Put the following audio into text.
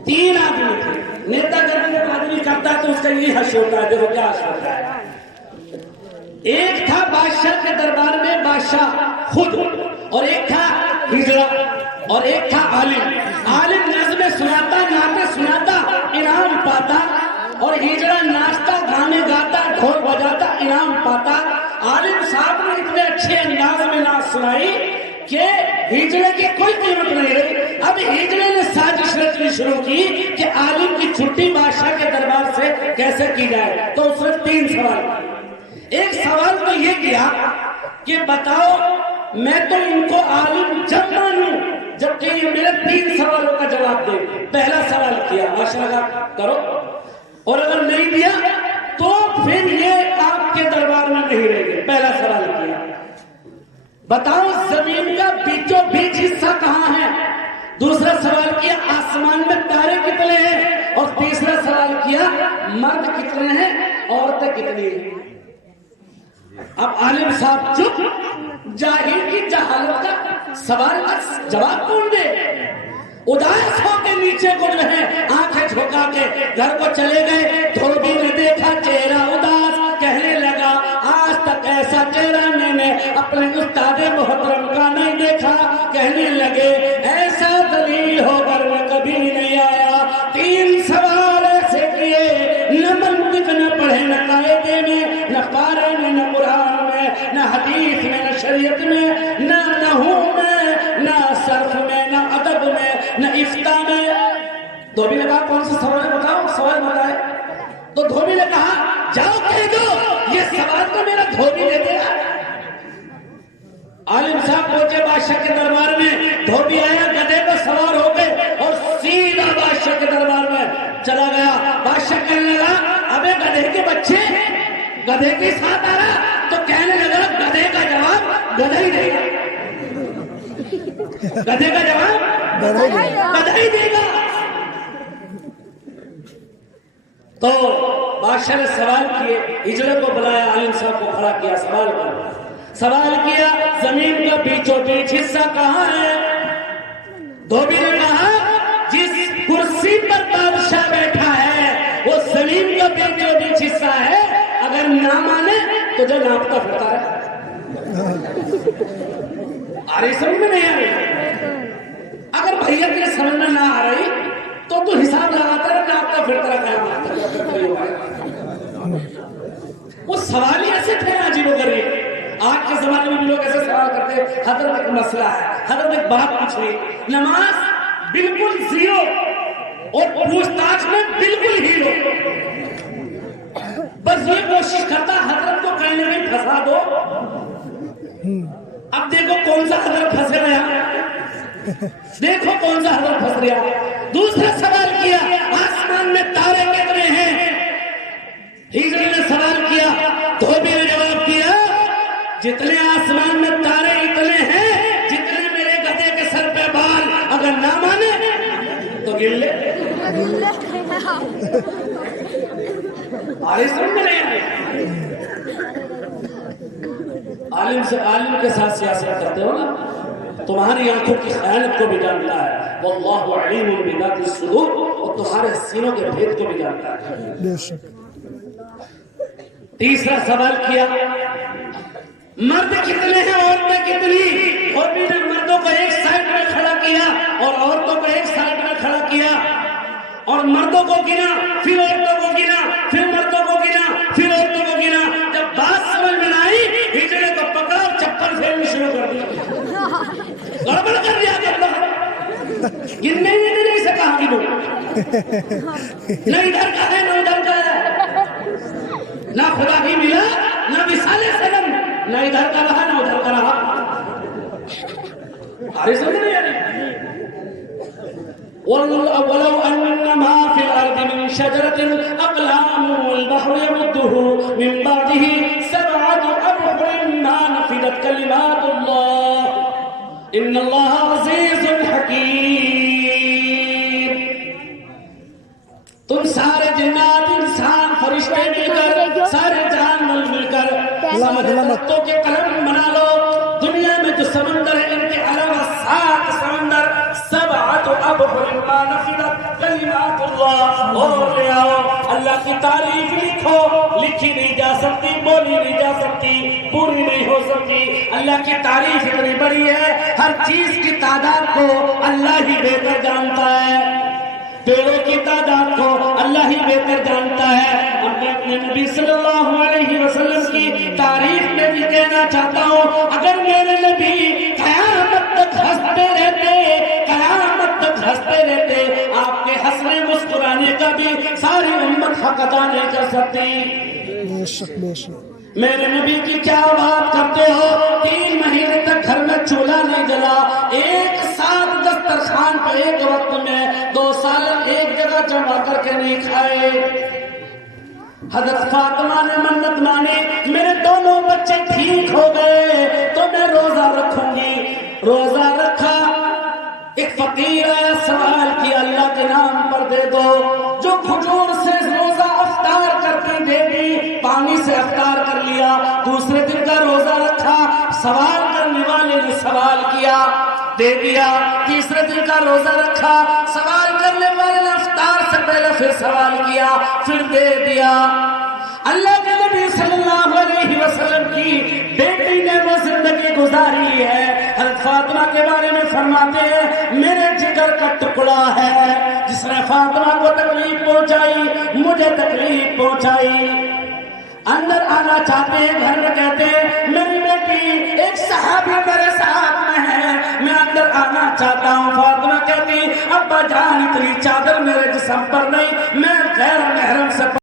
3 आदमी थे। नेता गर्मी जब आदमी करता है तो उसका ये हश होता है, देखो क्या हश होता है। एक था बादशाह के दरबार में बादशाह खुद, और एक था हिजड़ा, और एक था आलिम। आलिम नज़्में सुनाता, नाते सुनाता, इनाम पाता, और हिजड़ा नाचता, गाने गाता, ढोल बजाता, इनाम पाता। आलिम साहब ने इतने अच्छे अंदाज में नाच सुनाई कि हिजड़े की कोई कीमत नहीं रही। अब हिजड़े ने साजिश रचनी शुरू की कि आलिम की छुट्टी बादशाह के दरबार से कैसे की जाए। तो उसने 3 सवाल किए। एक सवाल तो ये किया कि बताओ मैं तो इनको आलिम जब मानूं जबकि ये मेरे 3 सवालों का जवाब दे। पहला सवाल किया, माशाअल्लाह करो, और अगर नहीं दिया तो फिर ये आपके दरबार में नहीं रहेंगे। पहला सवाल किया, बताओ जमीन का बीचों बीच हिस्सा कहां है। दूसरा सवाल किया, आसमान में तारे कितने हैं। और तीसरा सवाल किया, मर्द कितने हैं, औरतें कितनी हैं। अब आलिम साहब चुप, जाहिल की जहालत का सवाल का जवाब कौन दे। उदास होकर नीचे को जो है आंखें झुका के घर को चले गए। धोबी ने देखा चेहरा उदास, कहने लगा आज तक ऐसा चेहरा मैंने अपने उस्ताद मोहतरम का नहीं देखा। कहने लगे ऐसा दलील होकर मैं कभी नहीं आया। 3 सवाल ऐसे किए, न मंतिक न पढ़े, न कायदे में, न पारे में, न कुरान में, न हदीस में, न शरीयत में, न नहू में, न सर्फ में, न अदब में, न इफ्ता में। धोबी ने कहा कौन सा सवाल बताओ, सवाल बताए। तो धोबी ने कहा जाओ कह दो ये सवाल तो मेरा धोबी दे दिया। आलिम साहब पहुंचे बादशाह के दरबार में। धोबी आया, गधे पर सवार हो गए और सीधा बादशाह के दरबार में चला गया। बादशाह कहने लगा अबे गधे के बच्चे, गधे के साथ आ रहा। तो कहने लगा गधे का जवाब गधा ही देगा, गधे का जवाब गधा ही देगा। तो बादशाह ने सवाल किए, हिजड़े को बुलाया, आलिम साहब को खड़ा किया, सवाल किया जमीन का बीचों बीच हिस्सा कहां है। धोबी ने कहा जिस कुर्सी पर बादशाह बैठा है वो जमीन का बीचों बीच हिस्सा है। अगर ना माने तो जो नापता फिरता है। अरे समझ में नहीं आ रही। अगर भैया के समझ में ना आ रही तो हिसाब लगाता रहा, नापता फिरता रहा। वो सवाल ही ऐसे थे अजीबोगरीब। आज के जमाने में भी लोग ऐसे सवाल करते हैं। हजरत एक मसला है, हजरत एक बात पूछ रही, नमाज बिल्कुल 0 और पूछताछ में बिल्कुल हीरो। बस ये कोशिश करता हजरत को कहीं ना कहीं फंसा दो। अब देखो कौन सा हजरत फंसे रहा, देखो कौन सा हजरत फंस रहा। दूसरा सवाल किया आसमान में तारे कितने हैं। हिजड़े ने सवाल किया, धोबी ने जवाब दिया जितने आसमान में तारे इतने हैं जितने मेरे गधे के सर पे बाल। अगर ना माने तो गिन ले। अरे समझ नहीं आए। आलिम के साथ सियासत करते हो ना, तुम्हारी आंखों की खयानत को भी जानता है। वल्लाहु अलीमुन बिदाति सुदूर, और तुम्हारे सीनों के भेद को भी जानता है। तीसरा सवाल किया मर्द कितने हैं, औरतें कितनी। और भी ने मर्दों को एक साइड में खड़ा किया और औरतों को एक साइड में खड़ा किया, और मर्दों को गिना, फिर औरतों को गिना, फिर मर्दों को गिना, फिर औरतों को गिना। जब बात समझ में आई हिजड़े को पकड़ा और चप्पल फेरनी शुरू कर दिया। गड़बड़ कर दिया। गिनने ही नहीं से कहा गिनो, न इधर का है न उधर का है, ना खुदा ही मिला ना विसाले सनम, ना इधर का रहा ना उधर का रहा। अरे समझ नहीं आ रही। वलौ अन्नमा फिल अर्दि मिन शजरतिन अक़लाम वल बहरु यमुद्दुहु मिन बअदिही सबअतु अबहुरिन मा नफिदत कलिमातुल्लाह इन्नल्लाह अज़ीज़ुन हकीम। तुम सारे जिन्नात, इंसान, फरिश्ते मिलकर, सारे जानवर मिलकर समझो के कलम बना लो। दुनिया में जो समंदर है इनके अलावा 7 समंदर, 7 اب فلما نفدت کلمات اللہ، اور لے آؤ اللہ کی تعریف لکھو، لکھی نہیں جا سکتی، بولی نہیں جا سکتی، پوری نہیں ہو سکتی۔ اللہ کی تعریف اتنی بڑی ہے، ہر چیز کی تعداد کو اللہ ہی بہتر جانتا ہے، پیڑوں کی تعداد کو اللہ ہی بہتر جانتا ہے۔ اور میں اپنے نبی صلی اللہ علیہ وسلم کی تعریف میں بھی کہنا چاہتا ہوں، اگر میرے نبی قیامت تک ہنستے رہتے، قیامت تک ہنستے رہتے، آپ کے ہنسنے مسکرانے کا بھی ساری امت حق ادا نہیں کر سکتی۔ بے شک بے شک۔ میرے نبی کی کیا بات کرتے ہو، 3 مہینے تک گھر میں چولہا نہیں جلا، ایک ساتھ دسترخوان پہ ایک وقت میں 2 سال ایک جگہ جمع کر کے نہیں کھائے۔ حضرت فاطمہ نے منت مانی، میرے دونوں بچے ٹھیک ہو گئے تو میں روزہ رکھوں گی۔ روزہ رکھا، ایک فقیر آیا، سوال کیا اللہ کے نام پر دے دو، جو کھجور سے روزہ افطار کرتی دے دی، پانی سے افطار کر لیا۔ دوسرے دن کا روزہ رکھا، سوال کرنے والے نے سوال کیا، دے دیا۔ تیسرے دن کا روزہ رکھا، سوال کرنے والے نے افطار سے پہلے پھر سوال کیا، پھر دے دیا۔ اللہ کے نبی صلی اللہ علیہ وسلم کی بیٹی نے وہ زندگی گزاری ہے۔ حضرت فاطمہ کے بارے میں فرماتے ہیں، میرے جگر کا ٹکڑا ہے جس نے فاطمہ کو تکلیف پہنچائی، مجھے تکلیف پہنچائی۔ اندر آنا چاہتے ہیں، گھر میں کہتے ہیں میری بیٹی، ایک صحابی میرے ساتھ میں ہے، میں اندر آنا چاہتا ہوں۔ فاطمہ کہتی ابا جان اتنی چادر میرے جسم پر نہیں، میں غیر محرم سے